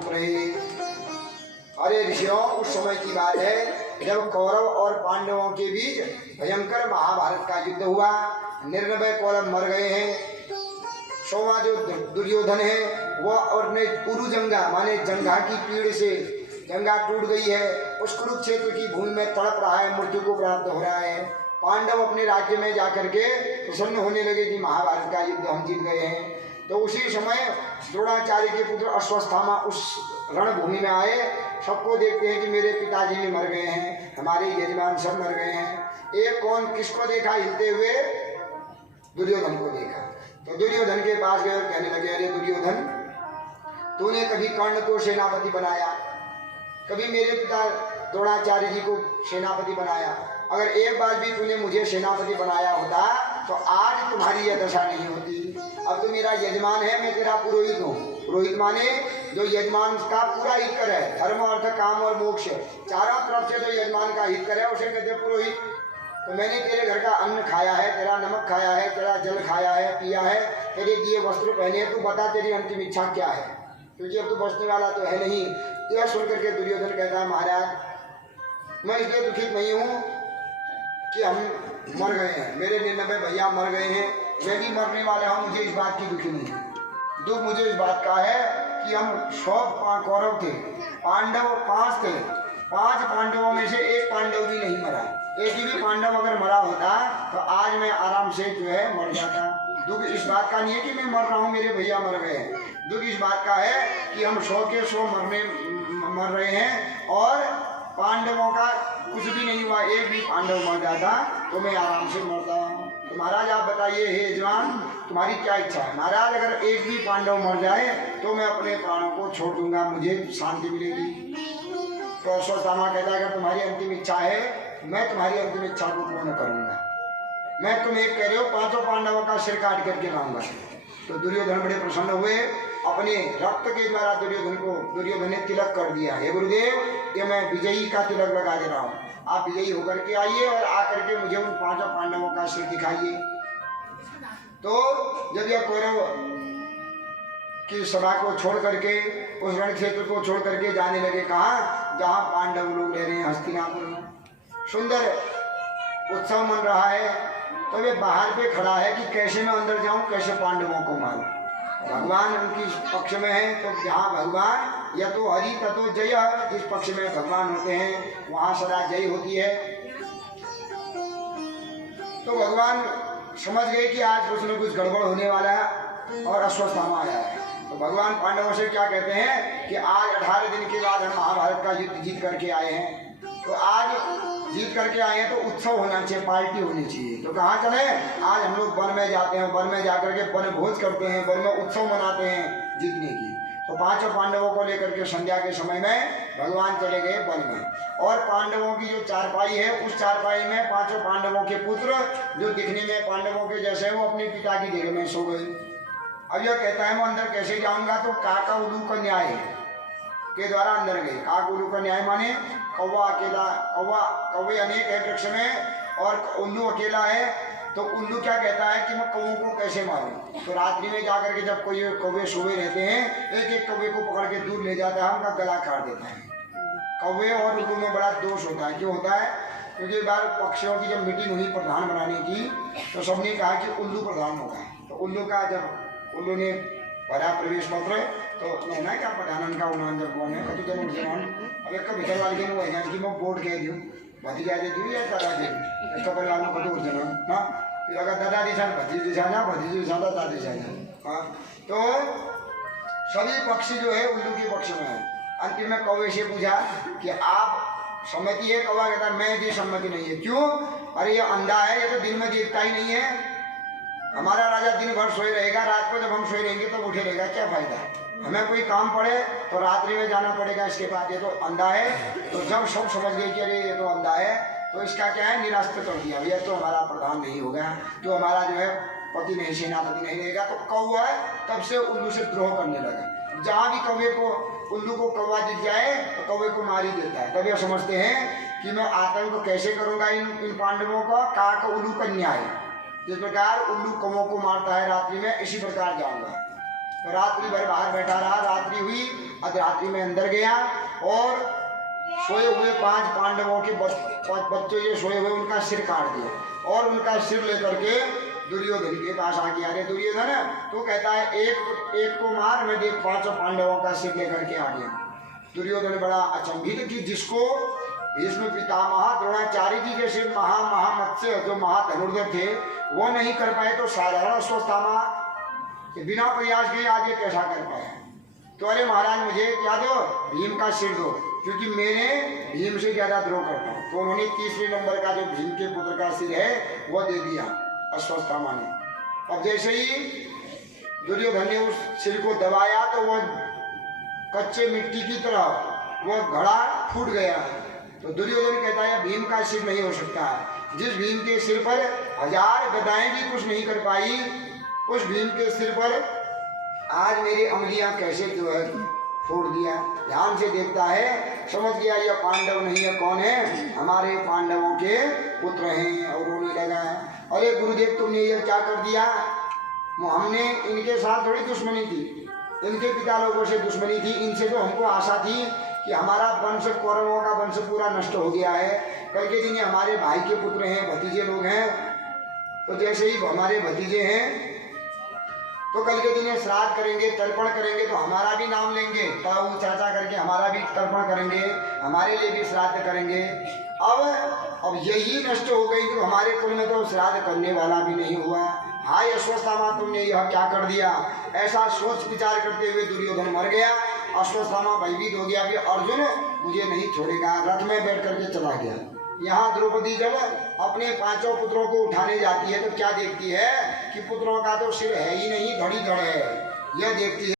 पुत्र है। अरे ऋषियों, उस समय की बात है जब कौरव और पांडवों के बीच भयंकर महाभारत का युद्ध हुआ। 99 कौरव मर गए हैं। 100वां जो दुर्योधन है वो अपने उरुजंगा माने जंघा की पीड़ से जंघा टूट गई है, उस कुरुक्षेत्र की भूमि में तड़प रहा है, मृत्यु को प्राप्त हो रहा है। पांडव अपने राज्य में जाकर के प्रसन्न होने लगे कि महाभारत का युद्ध हम जीत गए हैं। तो उसी समय द्रोणाचार्य के पुत्र अश्वत्थामा उस रणभूमि में आए। सबको देखते हैं कि मेरे पिताजी भी मर गए हैं, हमारे यजमान सब मर गए हैं। एक कौन किसको देखा हिलते हुए? दुर्योधन को देखा। तो दुर्योधन के पास गए और कहने लगे, अरे दुर्योधन, तूने कभी कर्ण को सेनापति बनाया, कभी मेरे पिता द्रोणाचार्य जी को सेनापति बनाया। अगर एक बार भी तूने मुझे सेनापति बनाया होता तो आज तुम्हारी यह दशा नहीं होती। अब तो मेरा यजमान है, मैं तेरा पुरोहित हूँ। पुरोहित माने जो यजमान का पूरा हित करे, धर्म अर्थ काम और मोक्ष चारों तरफ से जो यजमान का हित करे उसे कहते पुरोहित। तो मैंने तेरे घर का अन्न खाया है, तेरा नमक खाया है, तेरा जल खाया है, पिया है, तेरे दिए वस्त्र पहने, तू बता तेरी अंतिम इच्छा क्या है, क्योंकि अब तू बचने वाला तो है नहीं। यह सुनकर के दुर्योधन कहता है, महाराज मैं इसलिए दुखित नहीं हूँ कि हम मर गए हैं, मेरे 99 भैया मर गए हैं, मैं भी मरने वाला हूँ, मुझे इस बात की दुखी नहीं है। दुख मुझे इस बात का है कि हम 100 कौरव थे, पांडव 5 थे, 5 पांडवों में से एक पांडव भी नहीं मरा। एक ही भी पांडव अगर मरा होता तो आज मैं आराम से जो है मर जाता। दुख इस बात का नहीं है कि मैं मर रहा हूँ, मेरे भैया मर गए हैं। दुख इस बात का है कि हम 100 के 100 मर रहे हैं और पांडवों का कुछ भी नहीं हुआ। एक भी पांडव मर जाता तो मैं आराम से मरता हूँ। तो महाराज आप बताइए, हे यजमान, तुम्हारी क्या इच्छा है? महाराज अगर एक भी पांडव मर जाए तो मैं अपने प्राणों को छोड़ दूंगा, मुझे शांति मिलेगी। तो अश्वत्थामा कहता है, अगर तुम्हारी अंतिम इच्छा है मैं तुम्हारी अंतिम इच्छा को पूर्ण करूंगा। मैं तुम एक कह रहे हो 5 पांडवों का सिर काट करके लाऊंगा। तो दुर्योधन बड़े प्रसन्न हुए। अपने रक्त के द्वारा दुर्योधन ने तिलक कर दिया। हे गुरुदेव, ये मैं विजयी का तिलक लगा दे रहा हूँ, आप विजयी होकर के आइए और आकर के मुझे उन 5 पांडवों का सिर दिखाइए। तो जब यह कौरव की सभा को छोड़ करके उस रण क्षेत्र को छोड़ करके जाने लगे, कहाँ? जहाँ पांडव लोग रह रहे हैं, हस्तिनापुर में। सुंदर उत्सव मन रहा है। तो वे बाहर पे खड़ा है कि कैसे मैं अंदर जाऊं, कैसे पांडवों को मारूं। भगवान उनकी पक्ष में है, तो जहाँ भगवान या तो हरि ततो जय, जिस पक्ष में भगवान होते हैं वहाँ सदा जय होती है। तो भगवान समझ गए कि आज कुछ न कुछ गड़बड़ होने वाला है और अश्वत्थामा आया है। तो भगवान पांडवों से क्या कहते हैं कि आज 18 दिन के बाद हम महाभारत का युद्ध जीत करके आए हैं। तो आज जीत करके आए हैं तो उत्सव होना चाहिए, पार्टी होनी चाहिए। तो कहाँ चले? आज हम लोग वन में जाते हैं, वन में जाकर के वन भोज करते हैं, वन में उत्सव मनाते हैं जीतने की। तो 5 पांडवों को लेकर के संध्या के समय में भगवान चले गए वन में। और पांडवों की जो चारपाई है, उस चारपाई में 5 पांडवों के पुत्र जो दिखने में पांडवों के जैसे हैं, वो अपने पिता की देह में सो गए। अब यह कहता है मैं अंदर कैसे जाऊंगा? तो काका उल्लू का न्याय के द्वारा अंदर गए। काका उल्लू का न्याय माने कौवा अकेला, कौवे अनेक है वृक्ष में और उल्लू अकेला है। तो उल्लू क्या कहता है कि मैं कौवों को कैसे मारूं? तो रात्रि में जाकर के जब कोई कौवे सोए रहते हैं, एक एक कौवे को पकड़ के दूर ले जाता है, उनका गला काट देता है। कौवे और उल्लू में बड़ा दोष होता है। क्यों होता है? क्योंकि एक बार पक्षियों की जब मीटिंग हुई प्रधान बनाने की, तो सबने कहा कि उल्लू प्रधान होगा। तो उल्लू का जब उल्लू ने भरा प्रवेश पत्र, तो ना क्या प्रधान का उन्होंने जब बोले कति जन उर्जन अब एक भीतर वाले दिन वही कि मैं बोर्ड कह दूँ भतीजा दे दूँ या दादा दे दूँ, एक परिवार में कति उर्जन ना, फिर अगर दादा दिशा भतीजी दिशा जा, भतीजी दिशा दादा दिशा जा। हाँ, तो सभी पक्षी जो है उल्लू के पक्ष में है। अंतिम में कौवे से पूछा कि आप सम्मति है? कौवा कहता मैं जी सम्मति नहीं है। क्यों? अरे ये अंधा है, ये तो दिन में देखता ही नहीं है। हमारा राजा दिन भर सोए रहेगा, रात को जब हम सोए रहेंगे तो उठे रहेगा, क्या फायदा? हमें कोई काम पड़े तो रात्रि में जाना पड़ेगा इसके बाद। ये तो अंधा है। तो जब सब समझ गए कि अरे ये तो अंधा है, तो इसका क्या है, निरास्त कर दिया। भैया तो हमारा प्रधान नहीं होगा, जो हमारा जो है पति नहीं, सेनापति नहीं रहेगा। तो कौवा तब से उल्लू से द्रोह करने लगा। जहाँ भी कौवे को उल्लू को कौवा दिख जाए तो कौवे को मार ही देता है। तब ये समझते हैं कि मैं आतंक कैसे करूँगा इन पांडवों का। काक उल्लू का न्याय, जिस प्रकार उल्लू कौवों को मारता है रात्रि में, इसी प्रकार जाऊंगा। तो रात्रि भर बाहर बैठा रहा। रात्रि हुई, रात्रि में अंदर गया और सोए हुए 5 पांडवों के बच्चे जो सोए हुए उनका सिर काट दिया और उनका सिर लेकर के दुर्योधन के पास आ गया। अरे दुर्योधन, तो कहता है एक को मार, मैं देख 5 पांडवों का सिर लेकर के आ गया। दुर्योधन बड़ा अचंभित कि जिसको भीष्म पितामह द्रोणाचार्य जी जैसे महामत्स्य जो महाधनुर्धर थे वो नहीं कर पाए, तो साधारण अश्वत्थामा बिना प्रयास के आज ये कैसा कर पाया। तो अरे महाराज मुझे क्या दो, भीम का सिर दो, क्योंकि मैंने भीम से ज्यादा द्रोह करता हूँ। तो उन्होंने तीसरे नंबर का जो भीम के पुत्र का सिर है वो दे दिया अश्वत्थामा ने। अब जैसे ही दुर्योधन ने उस सिर को दबाया तो वो कच्चे मिट्टी की तरह वो घड़ा फूट गया। तो दुर्योधन कहता है भीम का सिर नहीं हो सकता है। जिस भीम के सिर पर 1000 गदाएं भी कुछ नहीं कर पाई, उस भीम के सिर पर आज मेरी अंगुलियां कैसे जो है फोड़ दिया। ध्यान से देखता है, समझ गया यह पांडव नहीं है, कौन है, हमारे पांडवों के पुत्र हैं। और रोने लगा, अरे गुरुदेव तुमने यह क्या कर दिया, हमने इनके साथ थोड़ी दुश्मनी थी, इनके पिता लोगों से दुश्मनी थी, इनसे तो हमको आशा थी कि हमारा वंश, कौरवों का वंश पूरा नष्ट हो गया है। कल के दिन हमारे भाई के पुत्र हैं, भतीजे लोग हैं, तो जैसे ही हमारे भतीजे हैं तो कल के दिन श्राद्ध करेंगे, तर्पण करेंगे, तो हमारा भी नाम लेंगे, ताऊ चाचा करके हमारा भी तर्पण करेंगे, हमारे लिए भी श्राद्ध करेंगे। अब यही नष्ट हो गई तो हमारे कुल में तो श्राद्ध करने वाला भी नहीं हुआ। हाय अश्वत्थामा, तुमने यह क्या कर दिया। ऐसा सोच विचार करते हुए दुर्योधन मर गया। अश्वत्थामा भयभीत हो गया कि अर्जुन मुझे नहीं छोड़ेगा, रथ में बैठ करके चला गया। यहाँ द्रौपदी जब अपने 5 पुत्रों को उठाने जाती है तो क्या देखती है कि पुत्रों का तो सिर है ही नहीं, धड़ी धड़ है। यह देखती है